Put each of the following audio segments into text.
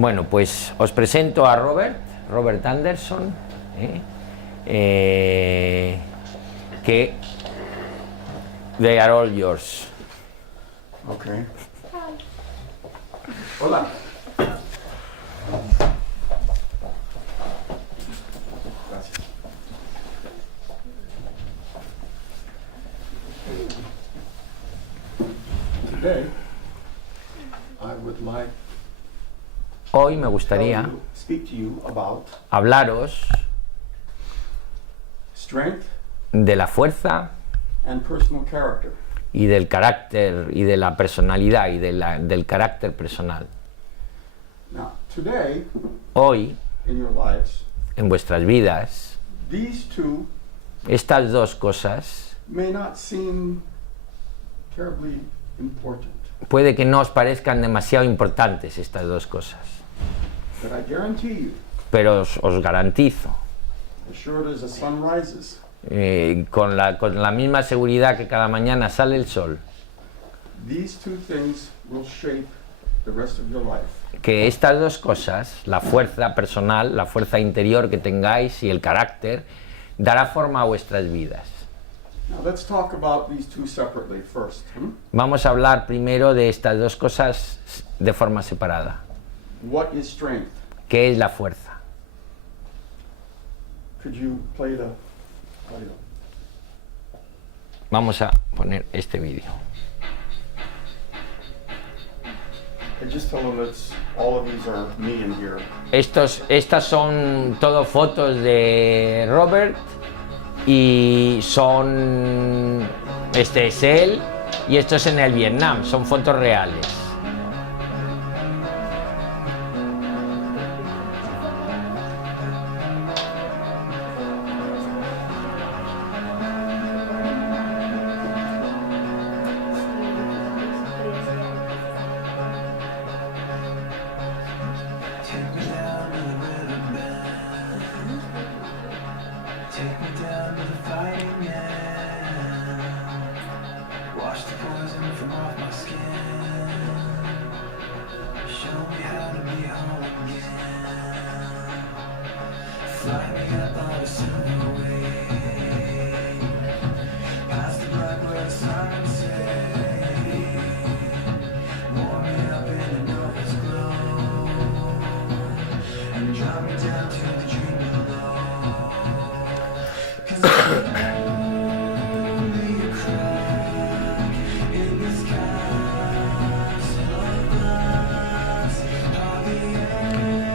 Bueno, pues os presento a Robert Anderson, que they are all yours. Okay. Hola. Gracias. Today, I would like Hoy me gustaría to speak to you about hablaros strength de la fuerza and personal character. y del carácter y de la personalidad y del carácter personal. Now, today, Hoy, in your lives, en vuestras vidas, these two estas dos cosas may not seem terribly important, puede que no os parezcan demasiado importantes, estas dos cosas, but I guarantee you, pero os garantizo, as sure as the sun rises, con la misma seguridad que cada mañana sale el sol, these two things will shape the rest of your life. que estas dos cosas, la fuerza personal, la fuerza interior que tengáis y el carácter, dará forma a vuestras vidas. Now let's talk about these two separately first. Vamos a hablar primero de estas dos cosas de forma separada. What is strength? ¿Qué es la fuerza? Could you play the audio? Vamos a poner este vídeo. And just tell them it's all of these are me in here. Estas son todo fotos de Robert y son, este es él y esto es en el Vietnam, son fotos reales.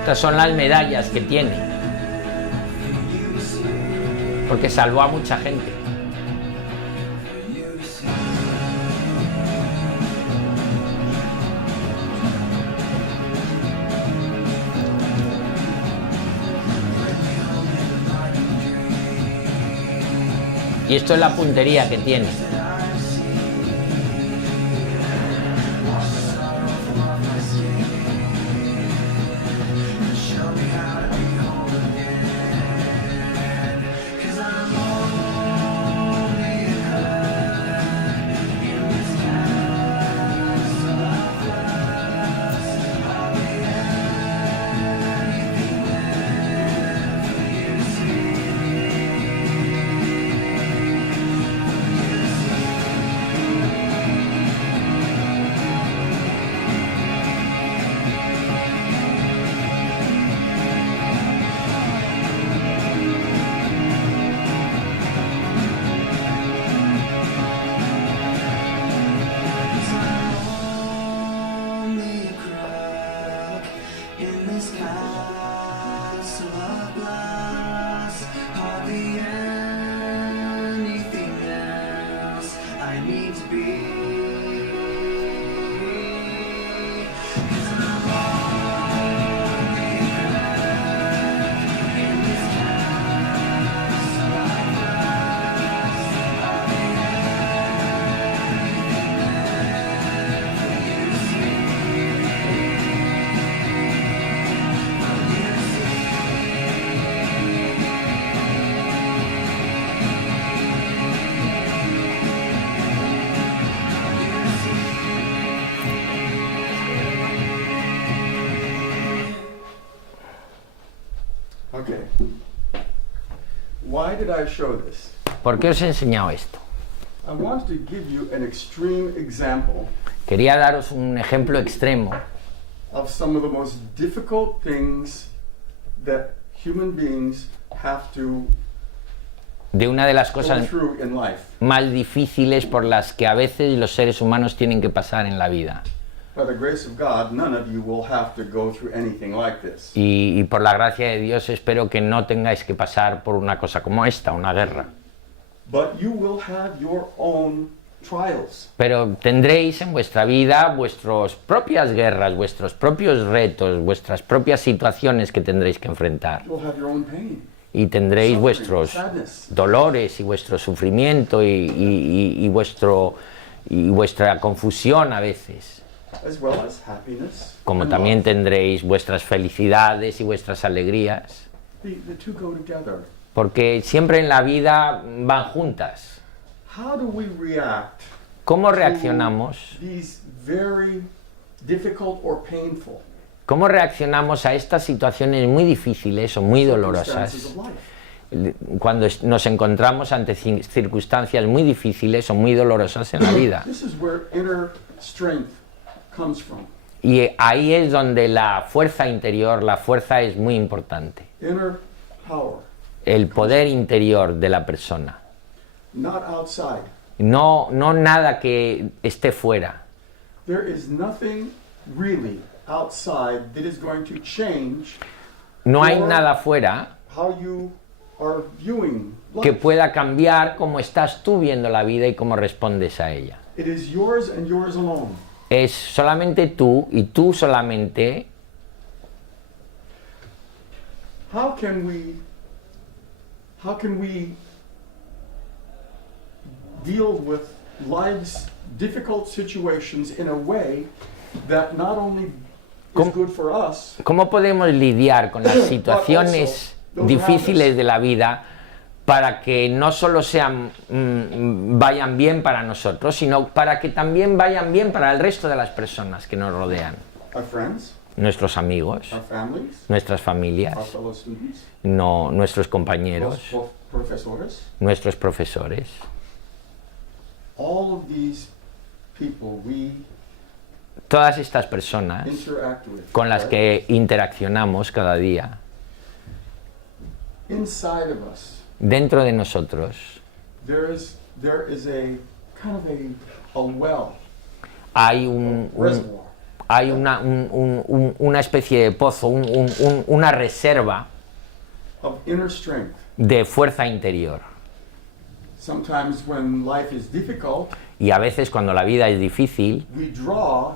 Estas son las medallas que tiene, porque salvó a mucha gente. Y esto es la puntería que tiene. Okay. Why did I show this? ¿Por qué os he enseñado esto? I wanted to give you an extreme example Quería daros un ejemplo extremo of some of the most difficult things that human beings have to de una de las go cosas through in life. más difíciles por las que a veces los seres humanos tienen que pasar en la vida. By the grace of God, none of you will have to go through anything like this. Y por la gracia de Dios espero que no tengáis que pasar por una cosa como esta, una guerra. But you will have your own trials. Pero tendréis en vuestra vida vuestras propias guerras, vuestros propios retos, vuestras propias situaciones que tendréis que enfrentar. You'll have your own pain, Y tendréis suffering, vuestros sadness. dolores y vuestro sufrimiento y vuestra confusión a veces. As well as happiness. Como and también love. tendréis vuestras felicidades y vuestras alegrías. The two go together. Porque siempre en la vida van juntas. How do we react ¿Cómo to reaccionamos? these very difficult or painful ¿Cómo reaccionamos a estas situaciones muy difíciles o muy circumstances dolorosas? of life? Cuando nos encontramos ante circunstancias muy difíciles o muy dolorosas en la vida. This is where inner strength comes from. Y ahí es donde la fuerza interior, la fuerza es muy importante. Inner power, El poder interior de la persona. not outside. No nada que esté fuera. There is nothing really outside that is going to change No hay Or- nada fuera how you are viewing que life. pueda cambiar cómo estás tú viendo la vida y cómo respondes a ella. It is yours and yours alone. Es solamente tú y tú solamente. How can we deal with life's difficult situations in a way that not only is ¿Cómo- good for us, ¿Cómo podemos lidiar con las situaciones difíciles de la vida para que no solo vayan bien para nosotros, sino para que también vayan bien para el resto de las personas que nos rodean? our friends, Nuestros amigos, our families, nuestras our familias, fellow students, nuestros compañeros, both professors, nuestros profesores. all of these people we Todas estas personas interact with. con las right? que interaccionamos cada día, Inside of us, dentro de nosotros, there is a kind of a well, hay reservoir hay una especie de pozo, una reserva of inner strength. de fuerza interior. Sometimes when life is difficult, Y a veces cuando la vida es difícil, we draw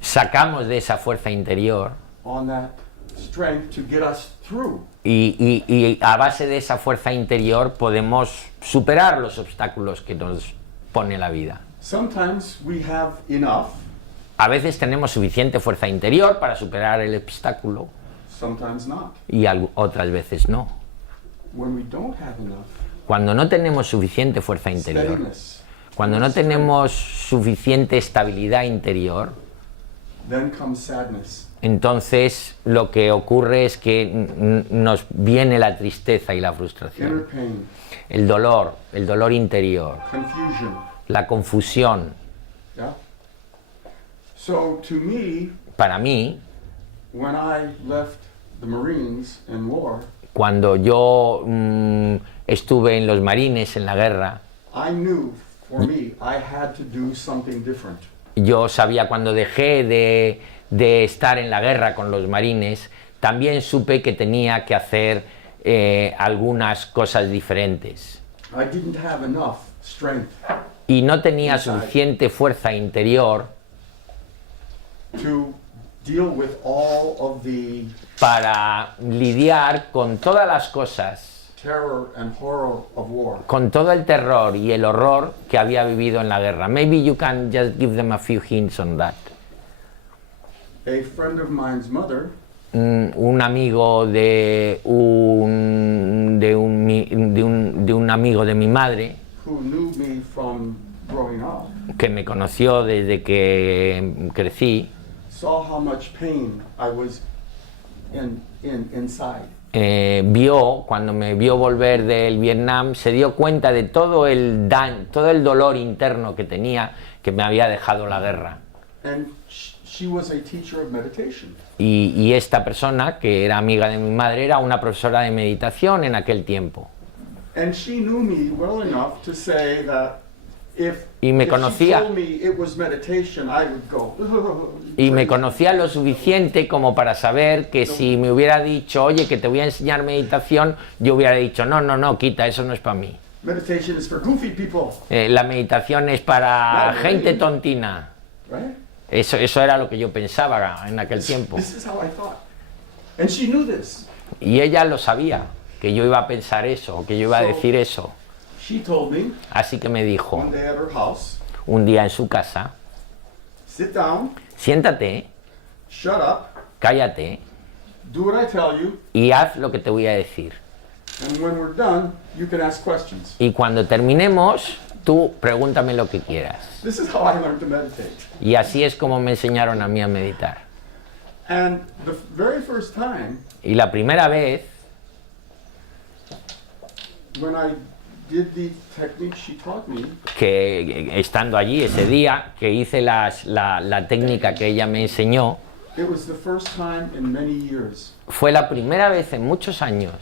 sacamos de esa fuerza interior on that strength to get us through. y a base de esa fuerza interior podemos superar los obstáculos que nos pone la vida. Sometimes we have enough, A veces tenemos suficiente fuerza interior para superar el obstáculo sometimes not. y otras veces no. When we don't have enough, Cuando no tenemos suficiente fuerza interior, steadiness, cuando no tenemos suficiente estabilidad interior, then comes sadness, entonces lo que ocurre es que nos viene la tristeza y la inner frustración, pain, el dolor interior, confusion. la confusión. Yeah? So to me, Para mí, when I left the Marines in war, cuando yo estuve en los marines, en la guerra, I knew for me I had to do something different. yo sabía cuando dejé de estar en la guerra con los marines, también supe que tenía que hacer algunas cosas diferentes. I didn't have enough strength Y no tenía Inside. suficiente fuerza interior to deal with all of the para lidiar con todas las cosas, terror and horror of war. con todo el terror y el horror que había vivido en la guerra. Maybe you can just give them a few hints on that. A friend of mine's mother Un amigo de un amigo de mi madre, who knew me from growing up que me conoció desde que crecí, saw how much pain I was inside. cuando me vio volver del Vietnam, se dio cuenta de todo el daño, todo el dolor interno que tenía, que me había dejado la guerra. And she was a teacher of meditation. Y esta persona, que era amiga de mi madre, era una profesora de meditación en aquel tiempo. And she knew me well enough to say that if Y me she conocía. told me it was meditation, I would go. Y me conocía lo suficiente como para saber que si me hubiera dicho, oye, que te voy a enseñar meditación, yo hubiera dicho, no, quita, eso no es para mí. Meditation is for goofy people, La meditación es para Vale. gente tontina. right? Eso era lo que yo pensaba en aquel tiempo. This is how I thought. And she knew this. Y ella lo sabía, que yo iba a pensar eso, que yo iba a decir eso. She told me Así que me dijo, one day at her house, un día en su casa, sit down, siéntate, shut up, cállate do what I tell you, y haz lo que te voy a decir. and when we're done, you can ask questions. Y cuando terminemos, tú pregúntame lo que quieras. This is how I learned to meditate. Y así es como me enseñaron a mí a meditar. And the very first time Y la primera vez when I did the technique she taught me, que, estando allí ese día, que hice la técnica que ella me enseñó, it was the first time in many years fue la primera vez en muchos años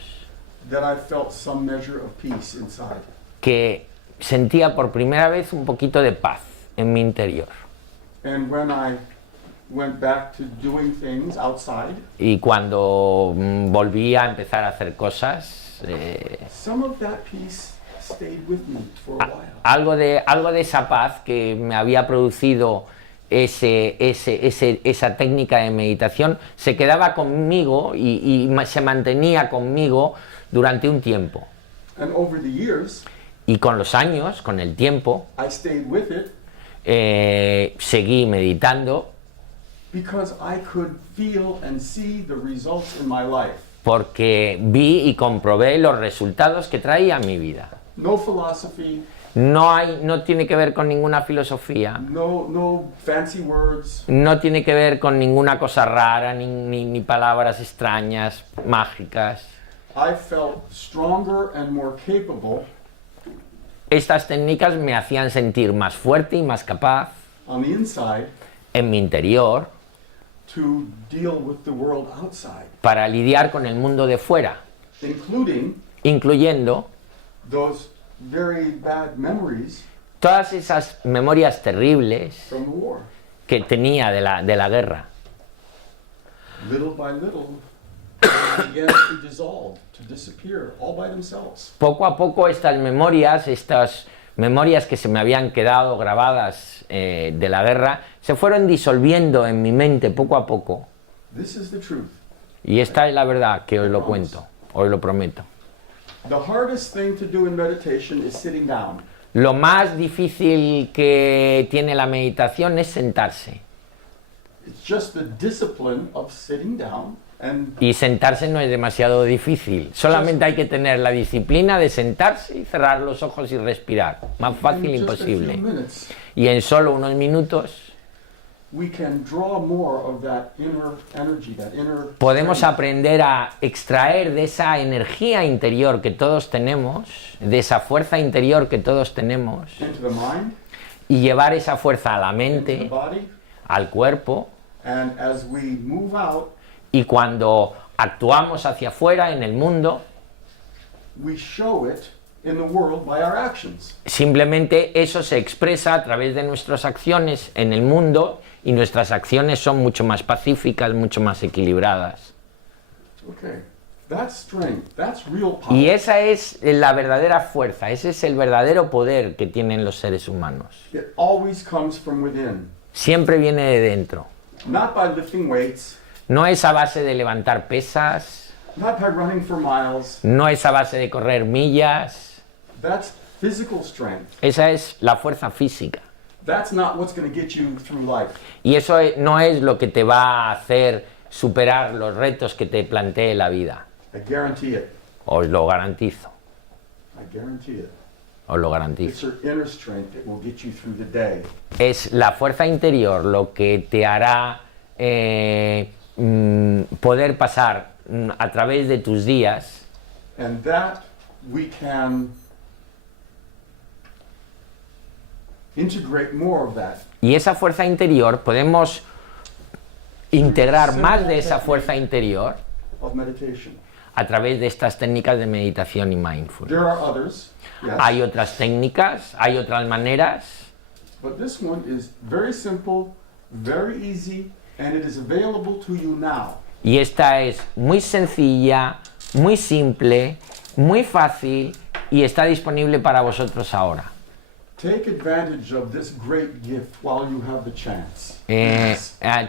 that I felt some measure of peace inside. que sentía por primera vez un poquito de paz en mi interior. And when I went back to doing things outside, Y cuando volví a empezar a hacer cosas, some of that peace stayed with me for a while. algo de esa paz que me había producido esa técnica de meditación se quedaba conmigo y se mantenía conmigo durante un tiempo. And over the years, Y con los años, con el tiempo, I stayed with it seguí meditando because I could feel and see the results in my life. porque vi y comprobé los resultados que traía a mi vida. No philosophy, No tiene que ver con ninguna filosofía, no fancy words. no tiene que ver con ninguna cosa rara, ni palabras extrañas, mágicas. I felt stronger and more capable Estas técnicas me hacían sentir más fuerte y más capaz on the inside en mi interior to deal with the world outside, para lidiar con el mundo de fuera, including incluyendo those very bad memories todas esas memorias terribles from the war. que tenía de la guerra. Little by little, they began to dissolve, to disappear, all by themselves. Poco a poco estas memorias que se me habían quedado grabadas de la guerra, se fueron disolviendo en mi mente poco a poco. This is the truth. Y esta es la verdad que os lo cuento, os lo prometo. The hardest thing to do in meditation is sitting down. Lo más difícil que tiene la meditación es sentarse. It's just the discipline of sitting down and Y sentarse no es demasiado difícil. Solamente hay que tener la disciplina de sentarse y cerrar los ojos y respirar. Más fácil in just a few imposible. minutes Y en solo unos minutos we can draw more of that inner energy, that inner podemos strength aprender a extraer de esa energía interior que todos tenemos, de esa fuerza interior que todos tenemos, into the mind, y llevar esa fuerza a la into the mente, body, al cuerpo, and as we move out, y cuando actuamos hacia afuera en el mundo, we show it in the world by our actions. simplemente eso se expresa a través de nuestras acciones en el mundo, y nuestras acciones son mucho más pacíficas, mucho más equilibradas. Okay, that's strength, that's real power. Y esa es la verdadera fuerza, ese es el verdadero poder que tienen los seres humanos. It always comes from within, Siempre viene de dentro. not by lifting weights, No es a base de levantar pesas, not by running for miles. no es a base de correr millas, That's physical strength. esa es la fuerza física. That's not what's going to get you through life. Y eso no es lo que te va a hacer superar los retos que te plantee la vida. I guarantee it. Os lo garantizo, I guarantee it. os lo It's garantizo. your inner strength that will get you through the day. Es la fuerza interior lo que te hará poder pasar a través de tus días, and that we can integrate more of that. y esa fuerza interior podemos integrar más de esa fuerza interior Of meditation. a través de estas técnicas de meditación y mindfulness. There are others, yes, Hay otras técnicas, hay otras maneras, but this one is very simple, very easy, and it is available to you now. y esta es muy sencilla, muy simple, muy fácil y está disponible para vosotros ahora. Take advantage of this great gift while you have the chance.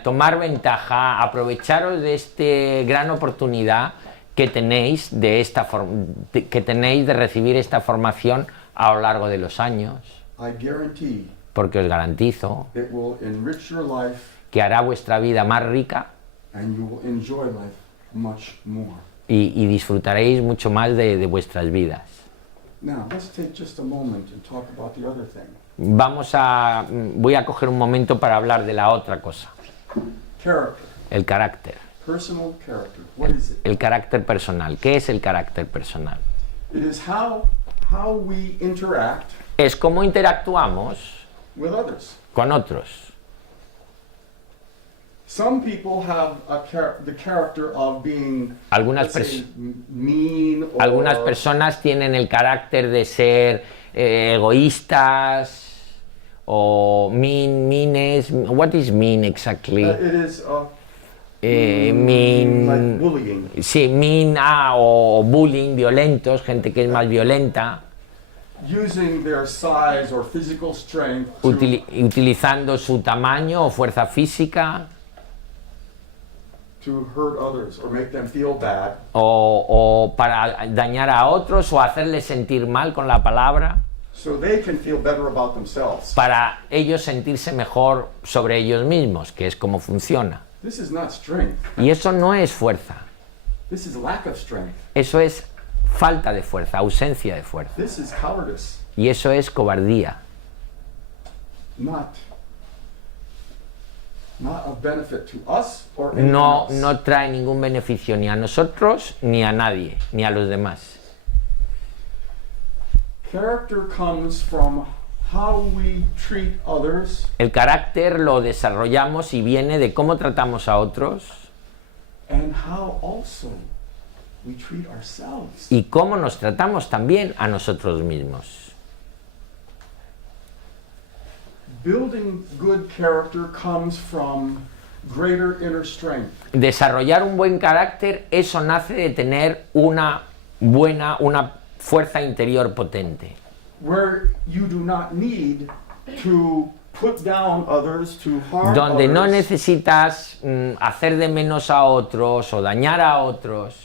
Tomar ventaja, aprovecharos de esta gran oportunidad que tenéis que tenéis de recibir esta formación a lo largo de los años, I guarantee porque os garantizo it will enrich your life que hará vuestra vida más rica and you will enjoy life much more. y disfrutaréis mucho más de vuestras vidas. Now, let's take just a moment and talk about the other thing. Voy a coger un momento para hablar de la otra cosa, Character, el carácter, personal character. What is it? el carácter personal. ¿Qué es el carácter personal? It is how we interact Es cómo interactuamos with others. con otros. Some people have the character of being, Algunas, let's say, mean or algunas personas tienen el carácter de ser egoístas o means. What is mean exactly? it is Mean. like bullying. Sí, mean o bullying, violentos, gente que es más violenta, Using their size or physical strength to, utilizando su tamaño o fuerza física to hurt others or make them feel bad. o para dañar a otros o hacerles sentir mal con la palabra, So they can feel better about themselves. para ellos sentirse mejor sobre ellos mismos, que es como funciona. This is not strength. Y eso no es fuerza, This is lack of strength. eso es falta de fuerza, ausencia de fuerza. This is cowardice. Y eso es cobardía, Not of benefit to us or anyone no else. trae ningún beneficio ni a nosotros, ni a nadie, ni a los demás. Character comes from how we treat others El carácter lo desarrollamos y viene de cómo tratamos a otros and how also we treat ourselves. y cómo nos tratamos también a nosotros mismos. Building good character comes from greater inner strength. Desarrollar un buen carácter, eso nace de tener una fuerza interior potente, Where you do not need to put down others, to harm donde no others, necesitas hacer de menos a otros o dañar a otros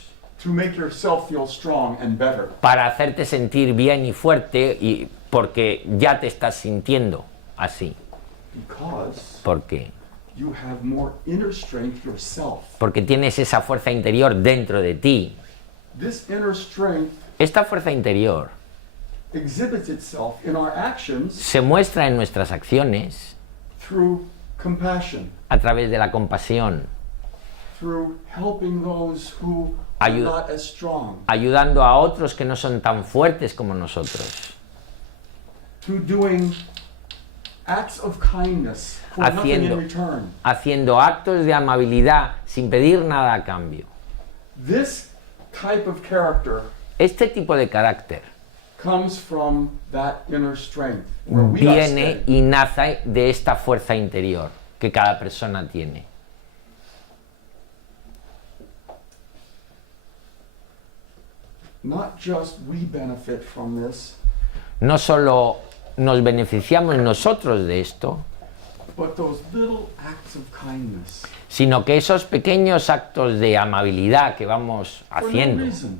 to make yourself feel strong and better. para hacerte sentir bien y fuerte, y porque ya te estás sintiendo así. Because ¿Por qué? you have more inner strength yourself. Porque tienes esa fuerza interior dentro de ti. This inner strength Esta fuerza interior exhibits itself in our actions se muestra en nuestras acciones through compassion, a través de la compasión, through helping those who are not as strong, ayudando a otros que no son tan fuertes como nosotros, through doing acts of kindness for nothing in return. haciendo actos de amabilidad sin pedir nada a cambio. This type of character Este tipo de carácter comes from that inner strength, where we are viene steady. y nace de esta fuerza interior que cada persona tiene. Not just we benefit from this, No solo nos beneficiamos nosotros de esto, but those little acts of kindness sino que esos pequeños actos de amabilidad que vamos for no haciendo reason.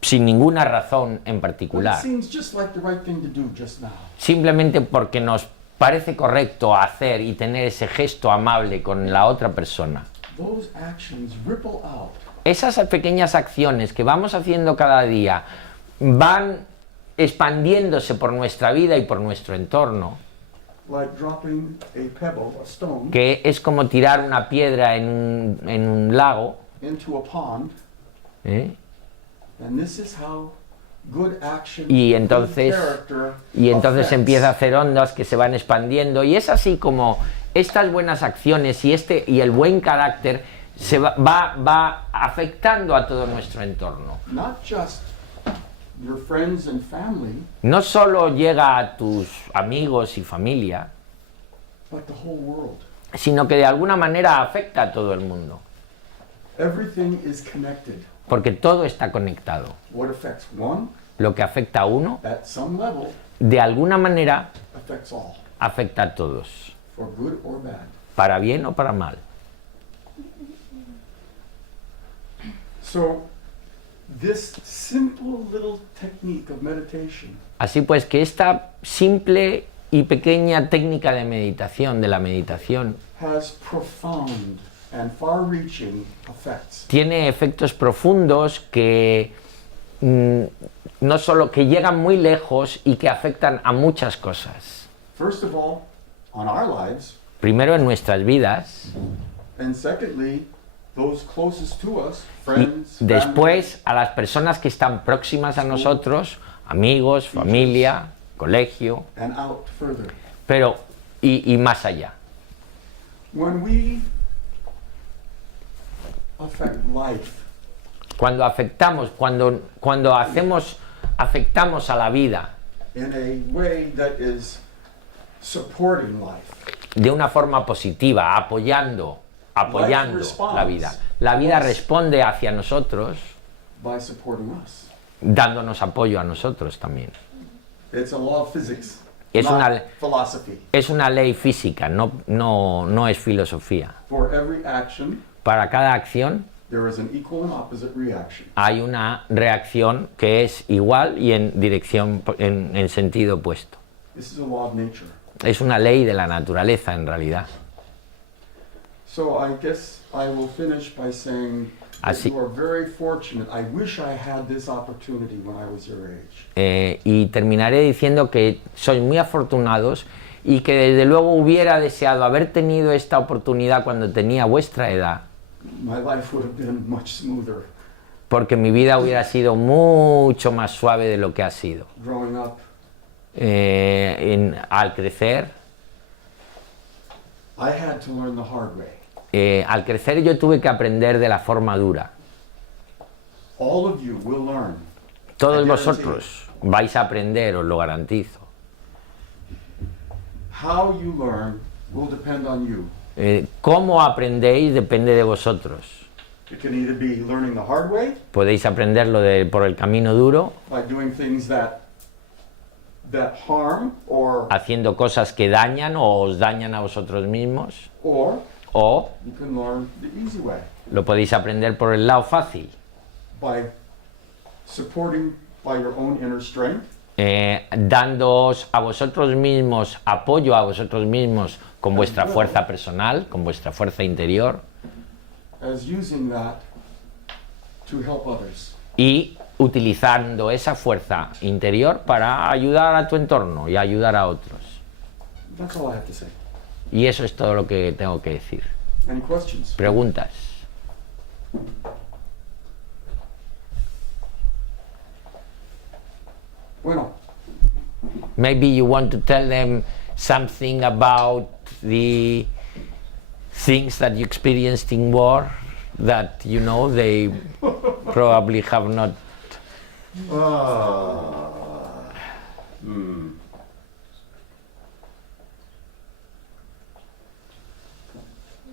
sin ninguna razón en But it particular, seems just like the right thing to do just now. simplemente porque nos parece correcto hacer y tener ese gesto amable con la otra persona. Those actions ripple out Esas pequeñas acciones que vamos haciendo cada día van expandiéndose por nuestra vida y por nuestro entorno, like dropping a pebble, a stone, que es como tirar una piedra en un lago into a pond ¿eh? And this is how good action, Y good entonces character se affects. empieza a hacer ondas que se van expandiendo, y es así como estas buenas acciones y el buen carácter va afectando a todo nuestro entorno. Not just your friends and family, No solo llega a tus amigos y familia, but the whole world. sino que de alguna manera afecta a todo el mundo, Everything is connected. porque todo está conectado. What affects one, Lo que afecta a uno, at some level, de alguna manera affects all, afecta a todos, for good or bad. para bien o para mal. So, this simple little technique of meditation Así pues, que esta simple y pequeña técnica de meditación, de la meditación, has profound and far-reaching effects. tiene efectos profundos que no solo que llegan muy lejos y que afectan a muchas cosas. First of all, on our lives, Primero en nuestras vidas and secondly, those closest to us, y friends, después a las personas que están próximas a nosotros, amigos, familia, colegio, family, and out further. pero y más allá. When we affect life Cuando afectamos a la vida in a way that is supporting life, de una forma positiva, apoyando la vida. La vida responde hacia nosotros, by supporting us. dándonos apoyo a nosotros también. It's a law of physics, Es not una- philosophy. Es una ley física, no es filosofía. For every action, Para cada acción there is an equal and opposite reaction. hay una reacción que es igual y en sentido opuesto. This is a law of nature. Es una ley de la naturaleza en realidad. So I guess I will finish by saying that Así- you are very fortunate. I wish I had this opportunity when I was your age. Y terminaré diciendo que sois muy afortunados y que desde luego hubiera deseado haber tenido esta oportunidad cuando tenía vuestra edad, My life would have been much smoother porque mi vida hubiera sido mucho más suave de lo que ha sido. growing up. Al crecer, I had to learn the hard way. yo tuve que aprender de la forma dura. All of you will learn. Todos I guarantee vosotros vais a aprender, os lo garantizo. How you learn will depend on you. Cómo aprendéis depende de vosotros. It can either be learning the hard way Podéis aprenderlo por el camino duro, by doing things that harm or haciendo cosas que dañan o os dañan a vosotros mismos, or o you can learn the easy way lo podéis aprender por el lado fácil, by supporting by your own inner strength, dándoos a vosotros mismos, apoyo a vosotros mismos con vuestra fuerza personal, con vuestra fuerza interior, as using that to help others. y utilizando esa fuerza interior para ayudar a tu entorno y ayudar a otros. That's all I have to say. Y eso es todo lo que tengo que decir. Any questions? Preguntas. Bueno, Maybe you want to tell them something about the things that you experienced in war that they probably have not.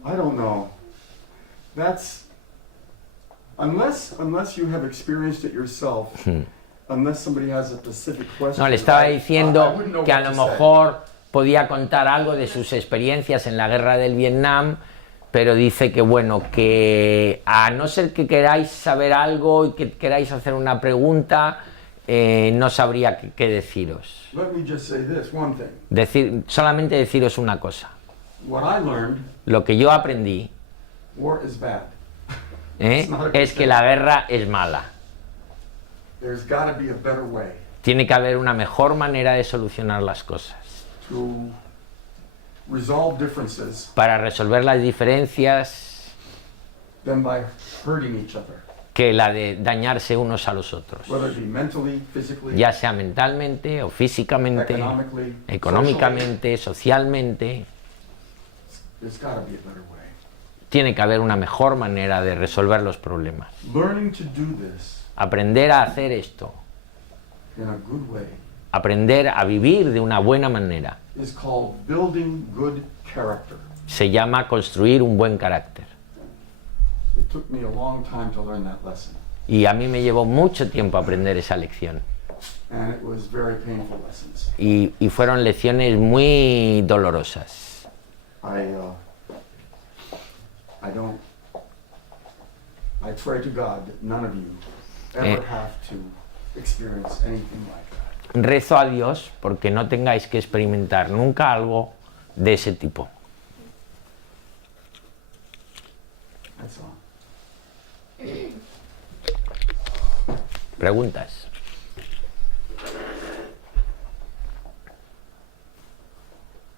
I don't know. That's unless you have experienced it yourself. Unless somebody has a specific question. No, le estaba I diciendo wouldn't know que a what lo to say. mejor podía contar algo de sus experiencias en la guerra del Vietnam, pero dice que bueno, que a no ser que queráis saber algo y que queráis hacer una pregunta, no sabría qué deciros. Let me just say this one thing. Solamente deciros una cosa. What I learned, Lo que yo aprendí war is bad. It's not a good es que thing. la guerra es mala. There's got to be a better way Tiene que haber una mejor manera de solucionar las cosas. to resolve differences Para resolver las diferencias than by hurting each other. que la de dañarse unos a los otros, whether it be mentally, physically, ya sea mentalmente o físicamente, economically, económicamente, socialmente. There's got to be a better way. Tiene que haber una mejor manera de resolver los problemas. Learning to do this Aprender a hacer esto, in a good way aprender a vivir de una buena manera, is called building good character. se llama construir un buen carácter. It took me a long time to learn that lesson, Y a mí me llevó mucho tiempo aprender esa lección. and it was very painful lessons. Y fueron lecciones muy dolorosas. I pray to God that none of you ever have to experience anything like that. Rezo a Dios porque no tengáis que experimentar nunca algo de ese tipo. That's all. ¿Preguntas?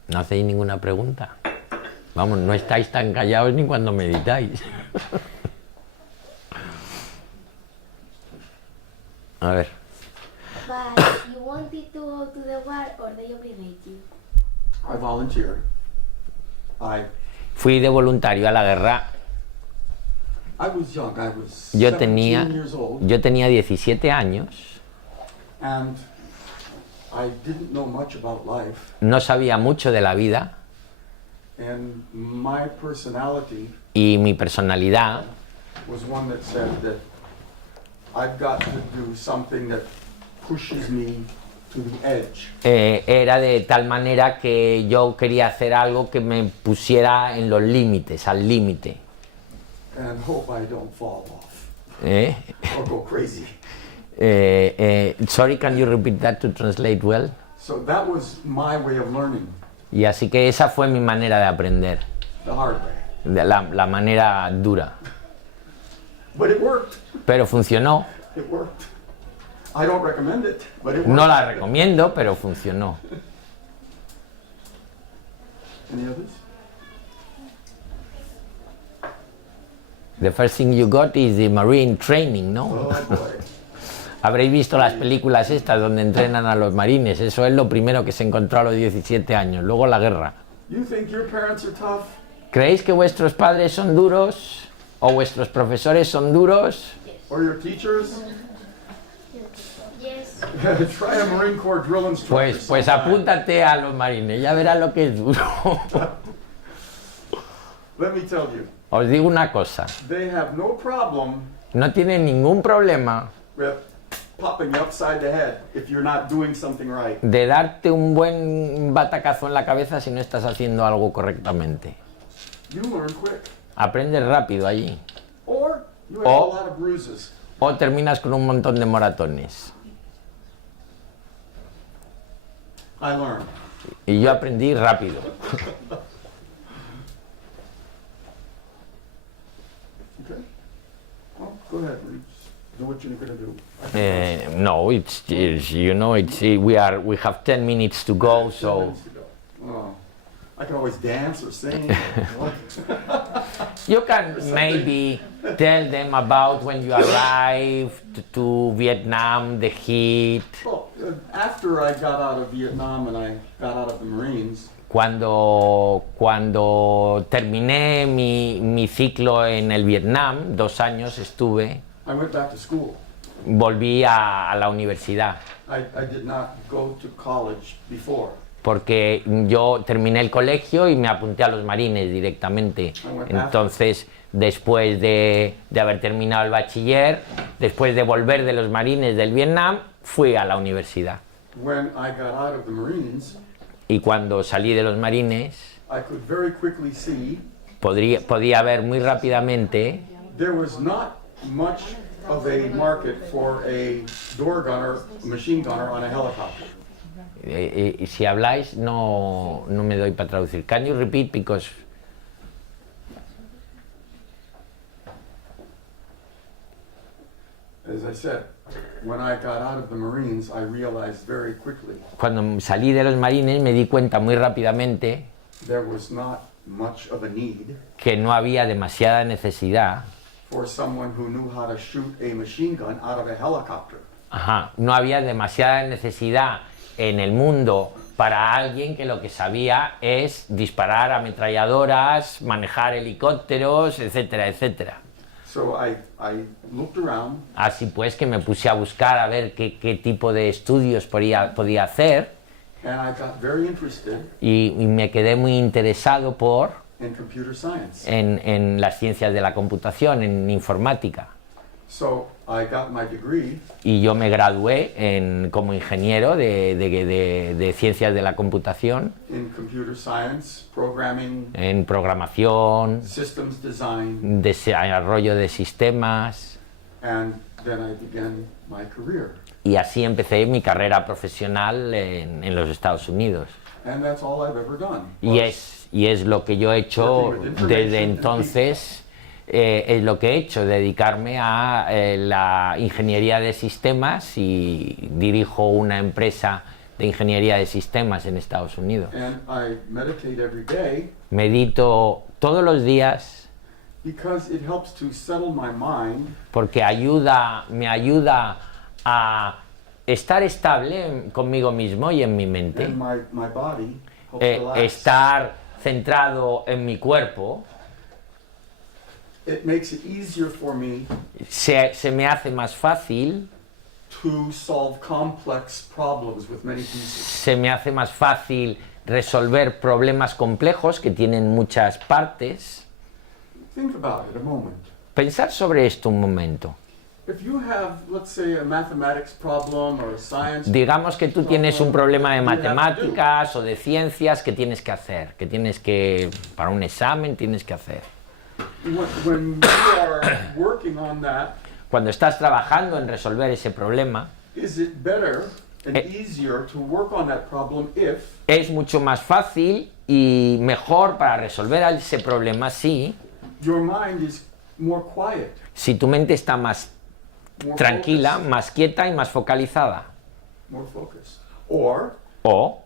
¿No hacéis ninguna pregunta? Vamos, no estáis tan callados ni cuando meditáis. A ver. But you wanted to go to the war or they obligate you? I volunteered. Fui de voluntario a la guerra. I was young. I was Yo 17 tenía, years old, yo tenía 17 años. and I didn't know much about life. No sabía mucho de la vida And my personality y mi personalidad was one that said that I've got to do something that pushes me to the edge. era de tal manera que yo quería hacer algo que me pusiera en los límites, al límite. And hope I don't fall off ¿Eh? or go crazy. Sorry, can you repeat that to translate well? So that was my way of learning, Y así que esa fue mi manera de aprender, the hard way. de la manera dura. But it worked. Pero funcionó. It worked. I don't recommend it, but it worked. No la recomiendo, pero funcionó. Any others? The first thing you got is the marine training, ¿no? Oh boy. Habréis visto las películas estas donde entrenan a los marines. Eso es lo primero que se encontró a los 17 años. Luego la guerra. You think your parents are tough? ¿Creéis que vuestros padres son duros? ¿O vuestros profesores son duros? Or your teachers? Yes. Try a Marine Corps drill instructor. Pues sometime. apúntate a los marines, ya verás lo que es duro. Let me tell you, Os digo una cosa, they have no problem no tienen ningún problema with popping you upside the head if you're not doing something right. de darte un buen batacazo en la cabeza si no estás haciendo algo correctamente. You learn quick. Aprendes rápido allí. Or you have Oh. a lot of bruises. O terminas con un montón de moratones. I learned. Y yo aprendí rápido. Okay? Well, go ahead. Do what you're going to do. No, it's you know, we have 10 minutes to go, 10 so minutes to go. Oh, I can always dance or sing. you can maybe tell them about when you arrived to Vietnam, the heat. Well, after I got out of Vietnam and I got out of the Marines, Cuando terminé mi ciclo en el Vietnam, 2 años estuve, I went back to school. volví a la universidad, I did not go to college before. porque yo terminé el colegio y me apunté a los marines directamente. Entonces, después de haber terminado el bachiller, después de volver de los marines del Vietnam, fui a la universidad. When I got out of the Marines, Y cuando salí de los marines, I could very quickly see podía ver muy rápidamente there was not much of a market for a door gunner, a machine gunner on a helicopter. y si habláis, no me doy para traducir. Can you repeat? Because As I said, when I got out of the Marines, I realized very quickly cuando salí de los marines me di cuenta muy rápidamente there was not much of a need que no había demasiada necesidad for someone who knew how to shoot a machine gun out of a helicopter. Ajá, no había demasiada necesidad en el mundo para alguien que lo que sabía es disparar ametralladoras, manejar helicópteros, etcétera, etcétera. So I looked around Así pues que me puse a buscar a ver qué tipo de estudios podía hacer and I got very interested y me quedé muy interesado in computer science. en las ciencias de la computación, en informática. So I got my degree Y yo me gradué como ingeniero de ciencias de la computación, in computer science, programming, en programación, systems design, desarrollo de sistemas, and then I began my career. y así empecé mi carrera profesional en los Estados Unidos. And that's all I've ever done. Y es lo que yo he hecho desde entonces, es lo que he hecho, dedicarme a la ingeniería de sistemas, y dirijo una empresa de ingeniería de sistemas en Estados Unidos. And I meditate every day Medito todos los días because it helps to settle my mind porque me ayuda a estar estable conmigo mismo y en mi mente, and my body helps relax. estar centrado en mi cuerpo. It makes it easier for me Se me hace más fácil, to solve complex problems with many pieces. se me hace más fácil resolver problemas complejos que tienen muchas partes. Think about it a moment. Pensar sobre esto un momento. If you have, let's say, a mathematics problem or a science Digamos que tú tienes un problema de you have to do. matemáticas o de ciencias que tienes que hacer, para un examen tienes que hacer. When you are working on that, Cuando estás trabajando en resolver ese problema, is it better and easier to work on that problem if es mucho más fácil y mejor para resolver ese problema si your mind is more quiet, tu mente está más more tranquila, focused, más quieta y más focalizada. more focused? Or O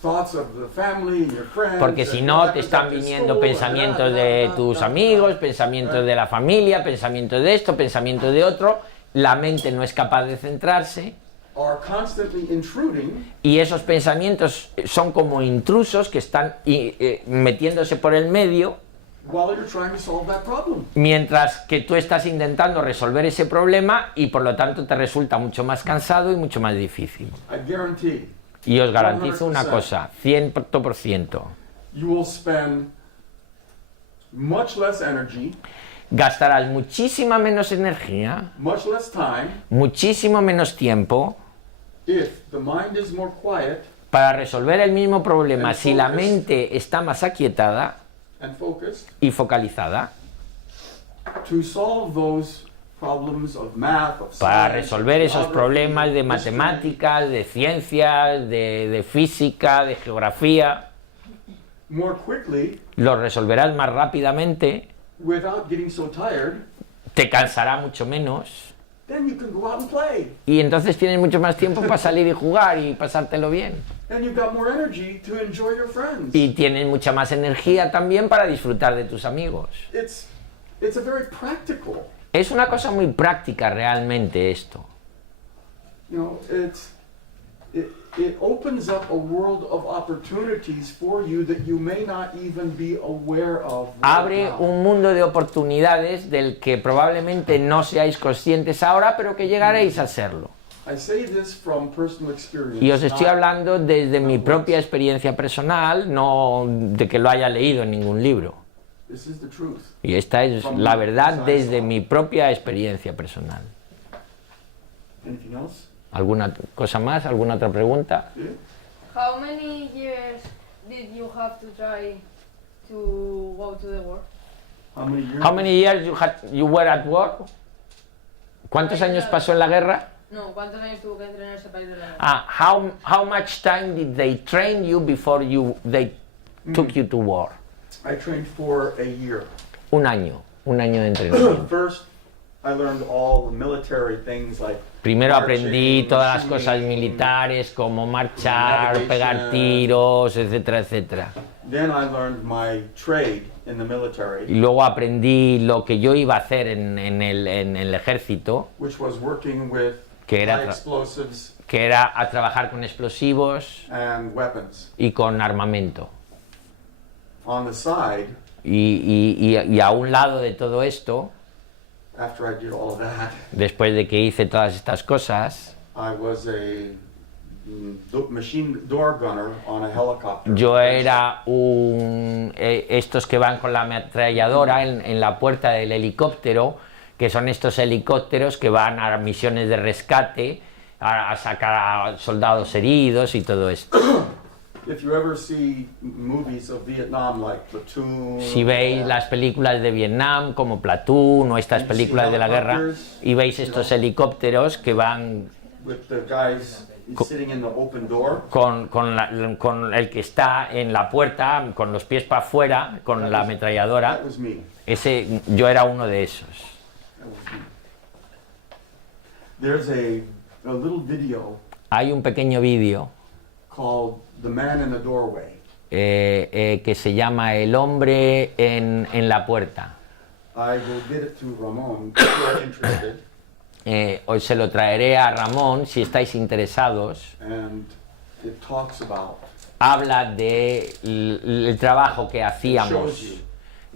thoughts of the family and your friends. porque and si what no te happens están after viniendo school, pensamientos and de tus amigos, pensamientos de la familia, pensamientos de esto, pensamientos de otro. La mente no es capaz de centrarse are constantly intruding, y esos pensamientos son como intrusos que están metiéndose por el medio while you're trying to solve that problem. mientras que tú estás intentando resolver ese problema, y por lo tanto te resulta mucho más cansado y mucho más difícil. I guarantee Y os garantizo una 100%. cosa, 100%. you will spend much less energy, Gastarás muchísima menos energía, much less time muchísimo menos tiempo if the mind is more quiet para resolver el mismo problema And si la focused. mente está más aquietada and focused y focalizada to solve those problems of math, of para science, resolver esos geography, problemas de history, matemáticas, de ciencias, de física, de geografía. more quickly Los resolverás más rápidamente, without getting so tired, te cansará mucho menos, then you can go out and play. y entonces tienes mucho más tiempo para salir y jugar y pasártelo bien. And you've got more energy to enjoy your friends. Y tienes mucha más energía también para disfrutar de tus amigos. It's a very practical, Es una cosa muy práctica realmente esto. you know, it opens up a world of opportunities for you that you may not even be aware of. right Abre now. un mundo de oportunidades del que probablemente no seáis conscientes ahora, pero que llegaréis a serlo. I say this from personal experience. Y os estoy not- hablando desde mi propia experiencia personal, no de que lo haya leído en ningún libro. This is the truth. Y esta es la verdad desde mi propia experiencia personal. Anything else? ¿Alguna cosa más? ¿Alguna otra pregunta? Yeah? How many years did you have to try to go to the war? How many years? How many years you were at war? ¿Cuántos años pasó en la guerra? No, ¿cuántos años tuvo que entrenarse para ir a la guerra? How much time did they train you before they took you to war? I trained for a year. Un año de entrenamiento. First, I learned all the military things like Primero aprendí marching, todas las cosas shooting. militares, como marchar, Navigation. pegar tiros, etcétera, etcétera. Then I learned my trade in the Y military, luego aprendí lo que yo iba a hacer en el ejército, which was working with Que era high tra- explosives que era a trabajar con explosivos and weapons. y con armamento. On the side, Y a un lado de todo esto, after I did all of that, después de que hice todas estas cosas, I was a machine door gunner on a helicopter. yo era estos que van con la ametralladora en la puerta del helicóptero, que son estos helicópteros que van a misiones de rescate, a sacar a soldados heridos y todo esto. If you ever see movies of Vietnam like Platoon, Si veis las películas de Vietnam como Platoon o estas películas de la guerra y veis estos helicópteros que van with the guys sitting in the open door, con el que está en la puerta, con los pies para afuera, con la ametralladora, that was me. yo era uno de esos. That was me. There's a little video Hay un pequeño vídeo called The Man in the Doorway. que se llama El hombre en la puerta. I will get it to Ramon if you're interested. Hoy se lo traeré a Ramón si estáis interesados. And it talks about, Habla del trabajo que shows hacíamos you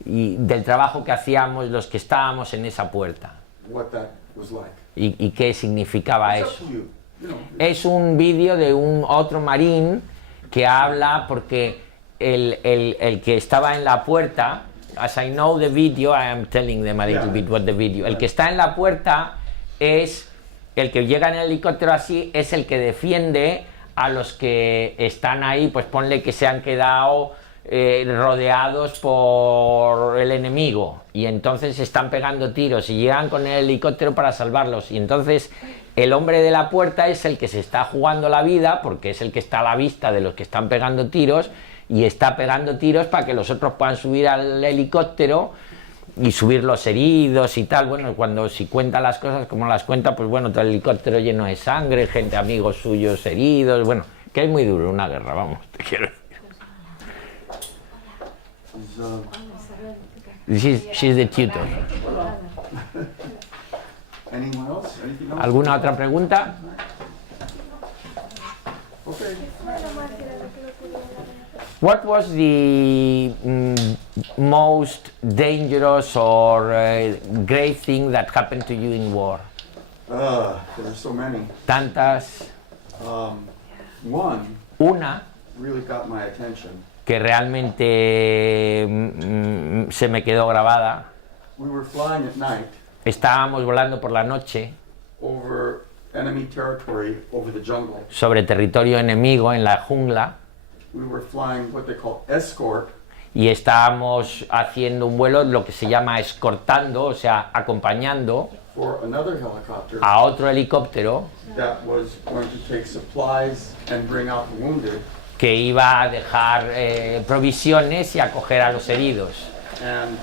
y del trabajo que hacíamos los que estábamos en esa puerta what that was like. y qué significaba It's up eso. to you. You know, Es un vídeo de un otro marín que habla porque el que estaba en la puerta, as I know the video, I am telling them a little Yeah. bit what the video. El que está en la puerta es el que llega en el helicóptero así, es el que defiende a los que están ahí, pues ponle que se han quedado rodeados por el enemigo y entonces están pegando tiros y llegan con el helicóptero para salvarlos y entonces el hombre de la puerta es el que se está jugando la vida porque es el que está a la vista de los que están pegando tiros y está pegando tiros para que los otros puedan subir al helicóptero y subir los heridos y tal. Bueno, cuando si cuenta las cosas como las cuenta, pues bueno, todo el helicóptero lleno de sangre, gente, amigos suyos heridos, bueno, que es muy duro una guerra, vamos, te quiero decir. She's the tutor. anyone else? Anything else? ¿Alguna otra pregunta? Okay. What was the most dangerous or great thing that happened to you in war? There are so many. Tantas. One Una really got my attention. que realmente se me quedó grabada. We were flying at night Estábamos volando por la noche over enemy territory over the jungle. sobre territorio enemigo en la jungla We were flying what they call escort y estábamos haciendo un vuelo, lo que se llama escortando, o sea, acompañando for another helicopter a otro helicóptero that was going to take supplies and bring out the wounded. que iba a dejar provisiones y acoger a los heridos. And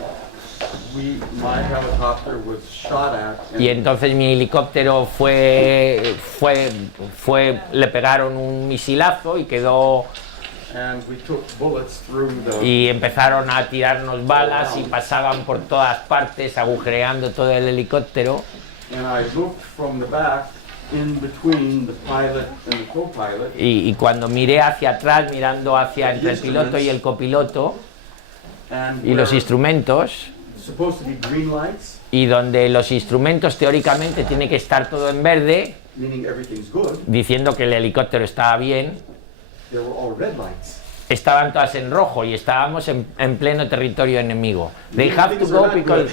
my helicopter was shot at. And Y entonces mi helicóptero le pegaron un misilazo y quedó, and we took bullets through the. y empezaron a tirarnos balas y pasaban por todas partes agujereando todo el helicóptero. And I looked from the back in between the pilot and the co-pilot. Y cuando miré hacia atrás, mirando hacia entre el piloto y el copiloto And y los where instrumentos, supposed to be green lights, y donde los instrumentos teóricamente tiene que estar todo en verde, meaning everything's good, diciendo que el helicóptero estaba bien, there were all red lights. estaban todas en rojo y estábamos en pleno territorio enemigo. They have to Things go are not because...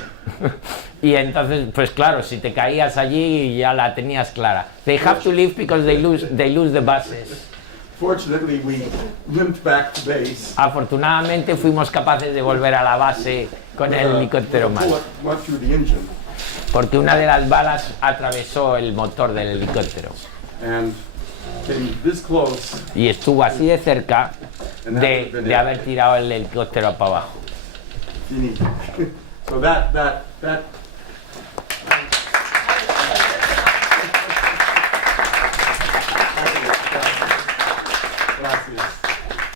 Y entonces, pues claro, si te caías allí ya la tenías clara. They have to leave because they lose the buses. Fortunately, we limped back to base. Afortunadamente fuimos capaces de volver a la base con el helicóptero The mal, bullet went through the engine, porque una de las balas atravesó el motor del helicóptero and came this close. y estuvo así de cerca de haber tirado el helicóptero para abajo. Finito. So that